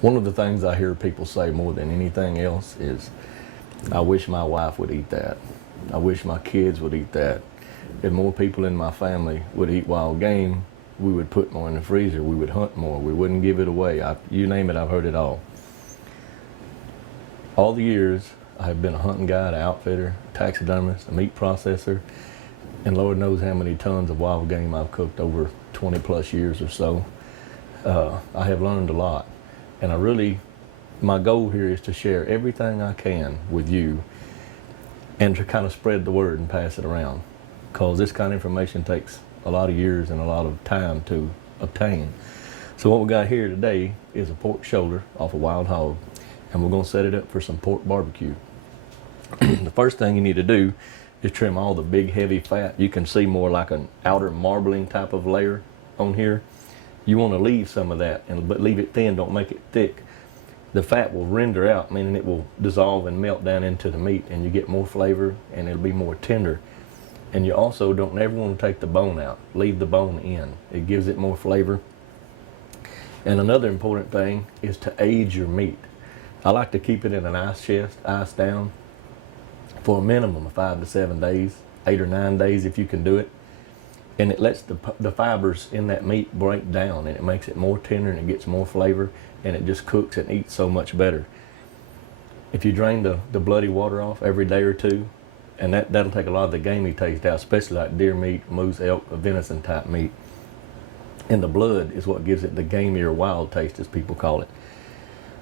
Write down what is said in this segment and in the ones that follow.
One of the things I hear people say more than anything else is, I wish my wife would eat that. I wish my kids would eat that. If more people in my family would eat wild game, we would put more in the freezer. We would hunt more. We wouldn't give it away. You name it, I've heard it all. All the years, I have been a hunting guide, an outfitter, a taxidermist, a meat processor, and Lord knows how many tons of wild game I've cooked over 20 plus years or so. I have learned a lot. And my goal here is to share everything I can with you and to kind of spread the word and pass it around. Because this kind of information takes a lot of years and a lot of time to obtain. So what we got here today is a pork shoulder off a wild hog, and we're going to set it up for some pork barbecue. The first thing you need to do is trim all the big heavy fat. You can see more like an outer marbling type of layer on here. You want to leave some of that, but leave it thin, don't make it thick. The fat will render out, meaning it will dissolve and melt down into the meat, and you get more flavor and it'll be more tender. And you also don't ever want to take the bone out. Leave the bone in. It gives it more flavor. And another important thing is to age your meat. I like to keep it in an ice chest, ice down, for a minimum of 5 to 7 days, 8 or 9 days if you can do it. And it lets the fibers in that meat break down, and it makes it more tender and it gets more flavor, and it just cooks and eats so much better. If you drain the bloody water off every day or two, and that'll take a lot of the gamey taste out, especially like deer meat, moose, elk, venison type meat. And the blood is what gives it the gamier wild taste, as people call it.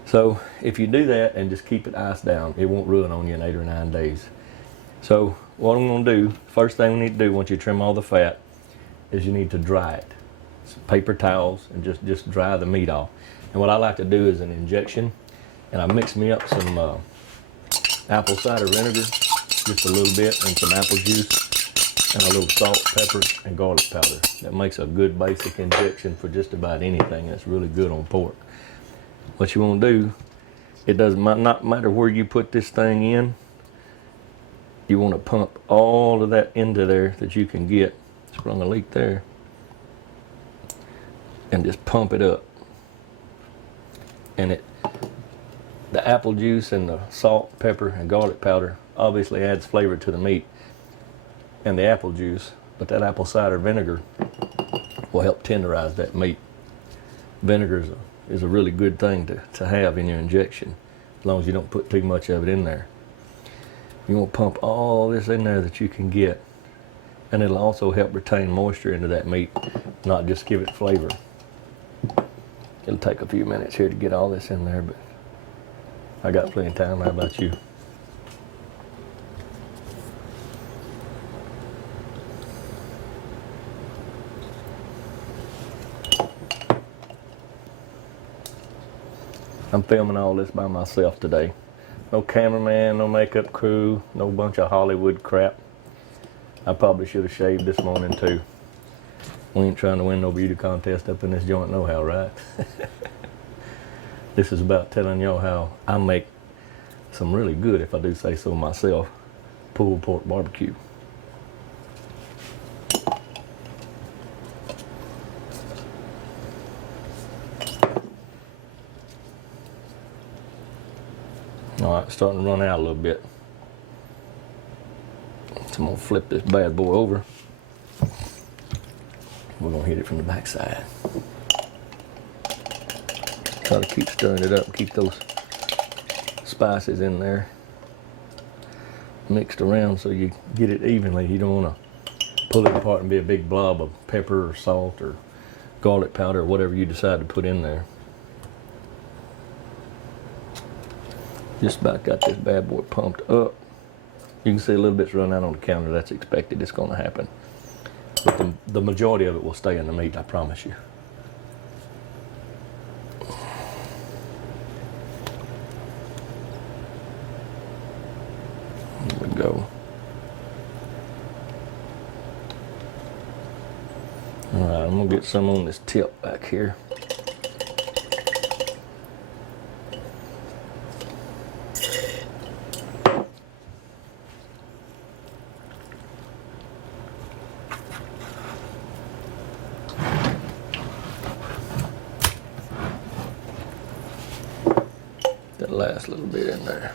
So if you do that and just keep it iced down, it won't ruin on you in 8 or 9 days. So what I'm going to do, first thing we need to do once you trim all the fat, is you need to dry it. Some paper towels, and just dry the meat off. And what I like to do is an injection, and I mix me up some apple cider vinegar, just a little bit, and some apple juice, and a little salt, pepper, and garlic powder. That makes a good basic injection for just about anything. That's really good on pork. What you want to do, it does not matter where you put this thing in, you want to pump all of that into there that you can get. Sprung a leak there. And just pump it up. And the apple juice and the salt, pepper, and garlic powder obviously adds flavor to the meat and the apple juice, but that apple cider vinegar will help tenderize that meat. Vinegar is a really good thing to have in your injection, as long as you don't put too much of it in there. You want to pump all this in there that you can get, and it'll also help retain moisture into that meat, not just give it flavor. It'll take a few minutes here to get all this in there, but I got plenty of time. How about you? I'm filming all this by myself today. No cameraman, no makeup crew, no bunch of Hollywood crap. I probably should have shaved this morning too. We ain't trying to win no beauty contest up in this joint no how, right? This is about telling y'all how I make some really good, if I do say so myself, pulled pork barbecue. All right, starting to run out a little bit. So I'm gonna flip this bad boy over. We're gonna hit it from the back side. Try to keep stirring it up, keep those spices in there mixed around so you get it evenly. You don't wanna pull it apart and be a big blob of pepper or salt or garlic powder or whatever you decide to put in there. Just about got this bad boy pumped up. You can see a little bit's run out on the counter. That's expected. It's going to happen. But the majority of it will stay in the meat, I promise you. There we go. All right, I'm going to get some on this tip back here. that last little bit in there.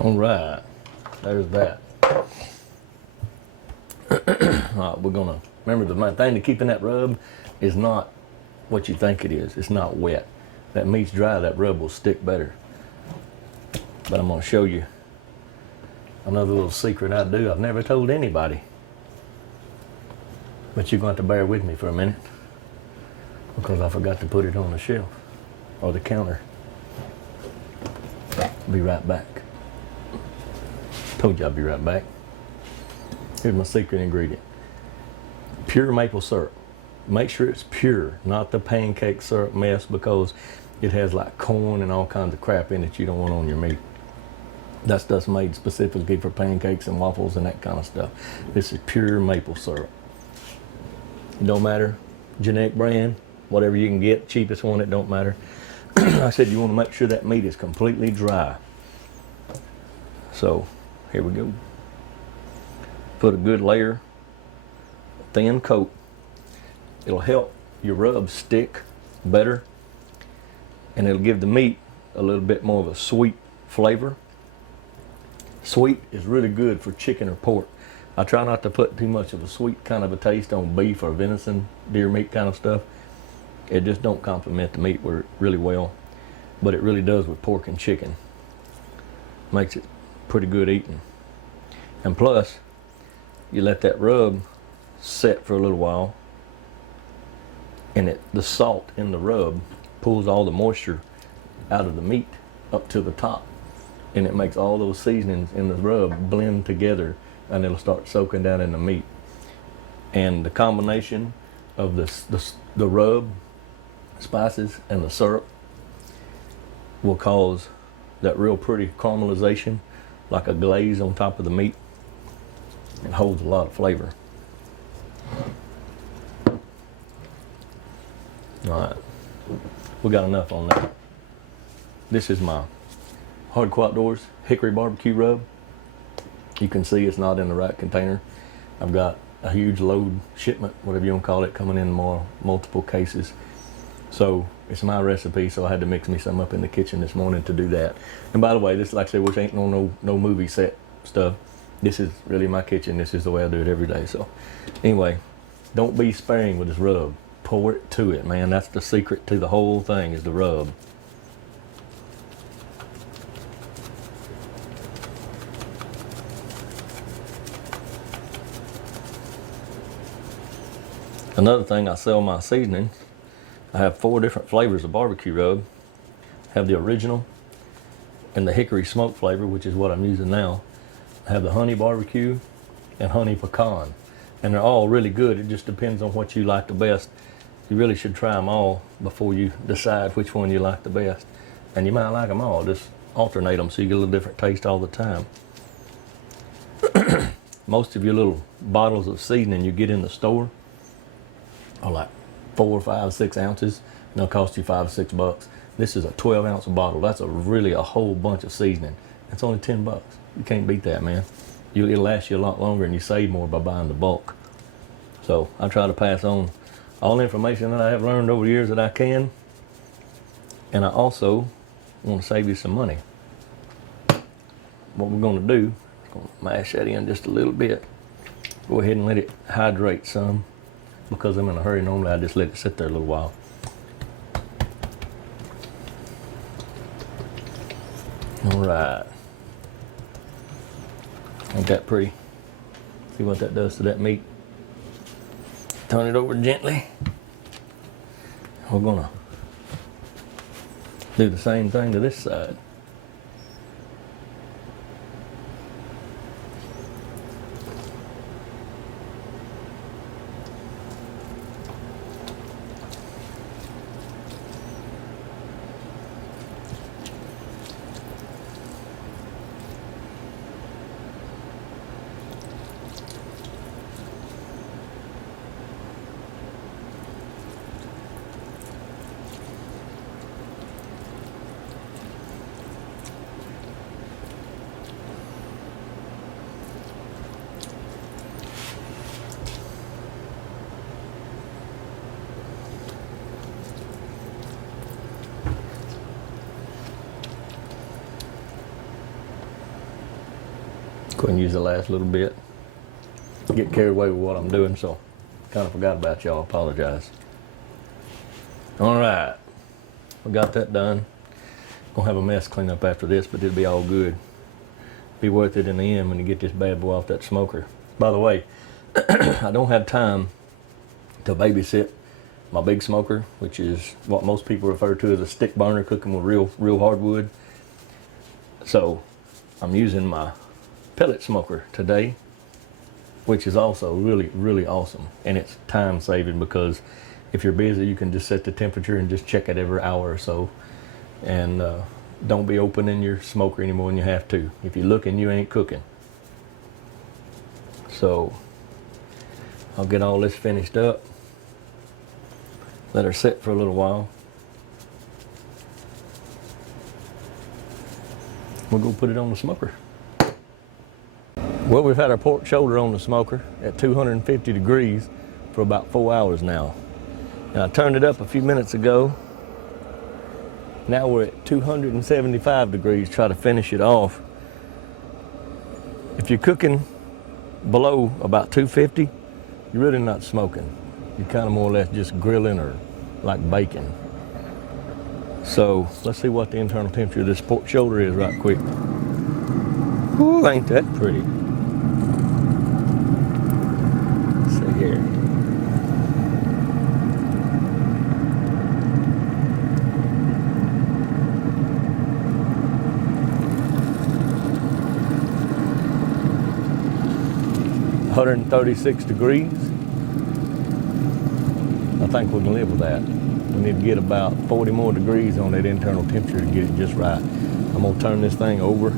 All right, there's that. All right, we're gonna, remember the main thing to keep in that rub is not what you think it is. It's not wet. That meat's dry, that rub will stick better. But I'm gonna show you another little secret I do. I've never told anybody. But you're going to have to bear with me for a minute because I forgot to put it on the shelf or the counter. Be right back. Told you I'd be right back. Here's my secret ingredient. Pure maple syrup. Make sure it's pure, not the pancake syrup mess, because it has like corn and all kinds of crap in it you don't want on your meat. That stuff's made specifically for pancakes and waffles and that kind of stuff. This is pure maple syrup. It don't matter, generic brand, whatever you can get, cheapest one, it don't matter. I said you want to make sure that meat is completely dry. So here we go. Put a good layer, thin coat. It'll help your rub stick better, and it'll give the meat a little bit more of a sweet flavor. Sweet is really good for chicken or pork. I try not to put too much of a sweet kind of a taste on beef or venison, deer meat kind of stuff. It just don't complement the meat really well, but it really does with pork and chicken. Makes it pretty good eating. And plus, you let that rub set for a little while, and the salt in the rub pulls all the moisture out of the meat up to the top, and it makes all those seasonings in the rub blend together, and it'll start soaking down in the meat. And the combination of the rub, spices, and the syrup will cause that real pretty caramelization, like a glaze on top of the meat. It holds a lot of flavor. All right, we got enough on that. This is my Hardcore Outdoors Hickory Barbecue Rub. You can see it's not in the right container. I've got a huge load shipment, whatever you want to call it, coming in multiple cases. So it's my recipe, so I had to mix me some up in the kitchen this morning to do that. And by the way, this, like I said, which ain't no movie set stuff. This is really my kitchen. This is the way I do it every day. So anyway, don't be sparing with this rub. Pour it to it, man. That's the secret to the whole thing, is the rub. Another thing, I sell my seasoning. I have 4 different flavors of barbecue rub. I have the original and the hickory smoke flavor, which is what I'm using now. I have the honey barbecue and honey pecan, and they're all really good. It just depends on what you like the best. You really should try them all before you decide which one you like the best. And you might like them all. Just alternate them so you get a little different taste all the time. Most of your little bottles of seasoning you get in the store are like 4, 5, 6 ounces, and they'll cost you $5 or $6. This is a 12-ounce bottle. That's really a whole bunch of seasoning. It's only $10. You can't beat that, man. It'll last you a lot longer, and you save more by buying the bulk. So I try to pass on all the information that I have learned over the years that I can, and I also want to save you some money. What we're going to do is going to mash that in just a little bit. Go ahead and let it hydrate some. Because I'm in a hurry, normally I just let it sit there a little while. All right. Ain't that pretty? See what that does to that meat. Turn it over gently. We're gonna do the same thing to this side. Couldn't use the last little bit. Get carried away with what I'm doing, so kind of forgot about y'all. Apologize. All right, we got that done. Gonna have a mess clean up after this, but it'll be all good. Be worth it in the end when you get this bad boy off that smoker. By the way, I don't have time to babysit my big smoker, which is what most people refer to as a stick burner, cooking with real hardwood. So I'm using my pellet smoker today, which is also really awesome. And it's time saving because if you're busy, you can just set the temperature and just check it every hour or so. And don't be opening your smoker anymore than you have to. If you're looking, you ain't cooking. So I'll get all this finished up. Let her sit for a little while. We'll go put it on the smoker. Well, we've had our pork shoulder on the smoker at 250 degrees for about 4 hours now. And I turned it up a few minutes ago. Now we're at 275 degrees, try to finish it off. If you're cooking below about 250, you're really not smoking. You're kind of more or less just grilling or like bacon. So let's see what the internal temperature of this pork shoulder is right quick. Ooh, ain't that pretty. Let's see here. $136 degrees. I think we can live with that. We need to get about 40 more degrees on that internal temperature to get it just right. I'm gonna turn this thing over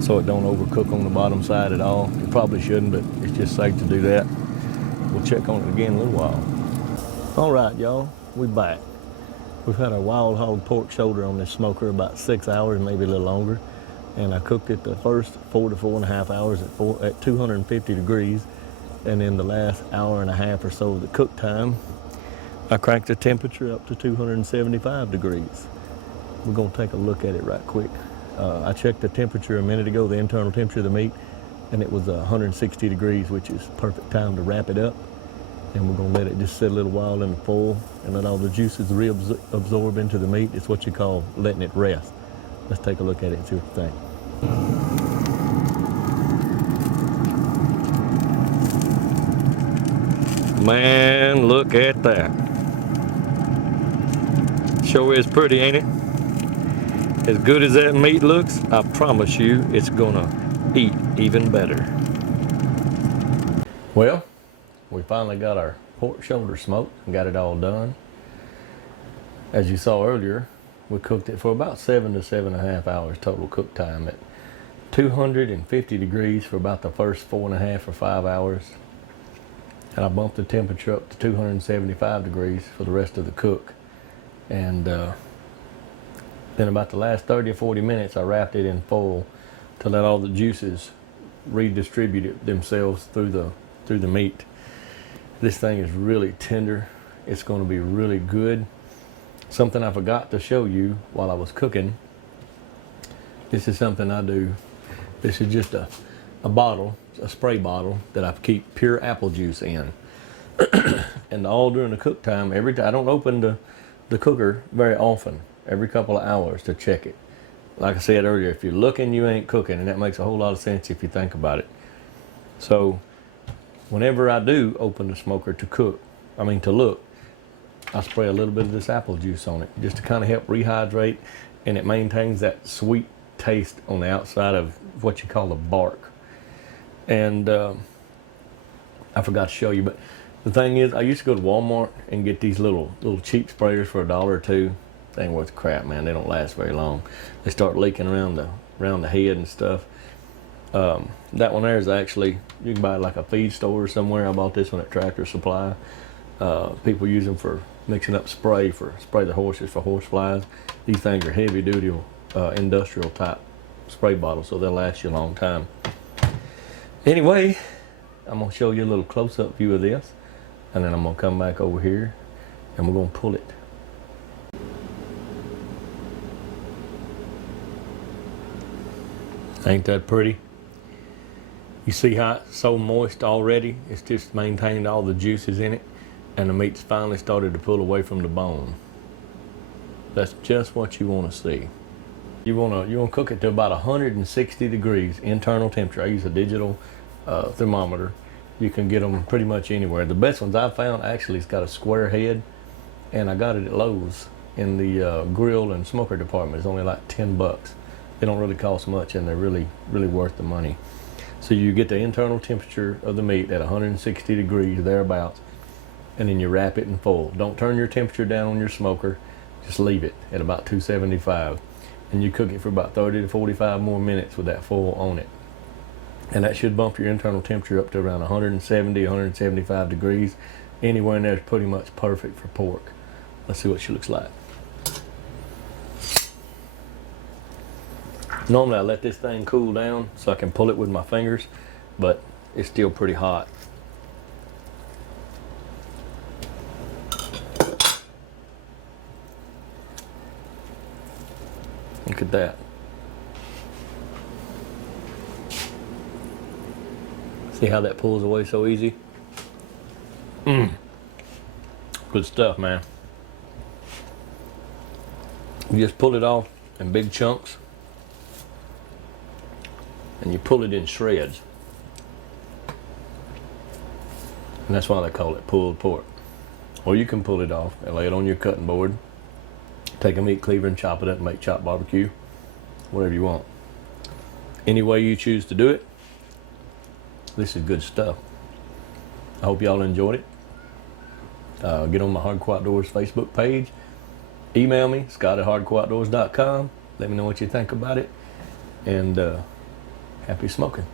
so it don't overcook on the bottom side at all. It probably shouldn't, but it's just safe to do that. We'll check on it again in a little while. All right, y'all, we back. We've had our wild hog pork shoulder on this smoker about 6 hours, maybe a little longer. And I cooked it the first 4 to 4.5 hours at 250 degrees. And then the last hour and a half or so of the cook time, I cranked the temperature up to 275 degrees. We're gonna take a look at it right quick. I checked the temperature a minute ago, the internal temperature of the meat, and it was 160 degrees, which is perfect time to wrap it up. And we're gonna let it just sit a little while in the foil and let all the juices reabsorb into the meat. It's what you call letting it rest. Let's take a look at it and see what you think. Man, look at that. Sure is pretty, ain't it? As good as that meat looks, I promise you it's gonna eat even better. Well, we finally got our pork shoulder smoked and got it all done. As you saw earlier, we cooked it for about 7 to 7.5 hours total cook time at 250 degrees for about the first 4.5 or 5 hours. And I bumped the temperature up to 275 degrees for the rest of the cook. And then about the last 30 or 40 minutes, I wrapped it in foil to let all the juices redistribute themselves through the meat. This thing is really tender. It's going to be really good. Something I forgot to show you while I was cooking. This is something I do. This is just a bottle, a spray bottle that I keep pure apple juice in. And all during the cook time, I don't open the cooker very often, every couple of hours to check it. Like I said earlier, if you're looking, you ain't cooking, and that makes a whole lot of sense if you think about it. So whenever I do open the smoker to look, I spray a little bit of this apple juice on it just to kind of help rehydrate, and it maintains that sweet taste on the outside of what you call the bark. And I forgot to show you, but the thing is, I used to go to Walmart and get these little cheap sprayers for $1 or $2. They ain't worth crap, man. They don't last very long. They start leaking around the head and stuff. That one there is actually, you can buy it like a feed store somewhere. I bought this one at Tractor Supply. People use them for mixing up spray the horses for horse flies. These things are heavy duty industrial type spray bottles, so they'll last you a long time. Anyway, I'm gonna show you a little close-up view of this, and then I'm gonna come back over here and we're gonna pull it. Ain't that pretty? You see how it's so moist already? It's just maintained all the juices in it, and the meat's finally started to pull away from the bone. That's just what you want to see. You want to cook it to about 160 degrees internal temperature. I use a digital thermometer. You can get them pretty much anywhere. The best ones I found actually has got a square head, and I got it at Lowe's in the grill and smoker department. It's only like 10 bucks. They don't really cost much, and they're really worth the money. So you get the internal temperature of the meat at 160 degrees thereabouts, and then you wrap it in foil. Don't turn your temperature down on your smoker. Just leave it at about 275, and you cook it for about 30 to 45 more minutes with that foil on it. And that should bump your internal temperature up to around 170, 175 degrees. Anywhere in there is pretty much perfect for pork. Let's see what she looks like. Normally I let this thing cool down so I can pull it with my fingers, but it's still pretty hot. Look at that. See how that pulls away so easy? Good stuff, man. You just pull it off in big chunks, and you pull it in shreds. And that's why they call it pulled pork. Or you can pull it off and lay it on your cutting board. Take a meat cleaver and chop it up and make chopped barbecue. Whatever you want. Any way you choose to do it, this is good stuff. I hope y'all enjoyed it. Get on my Hardcore Outdoors Facebook page. Email me, scott@hardcoreoutdoors.com. Let me know what you think about it. And happy smoking.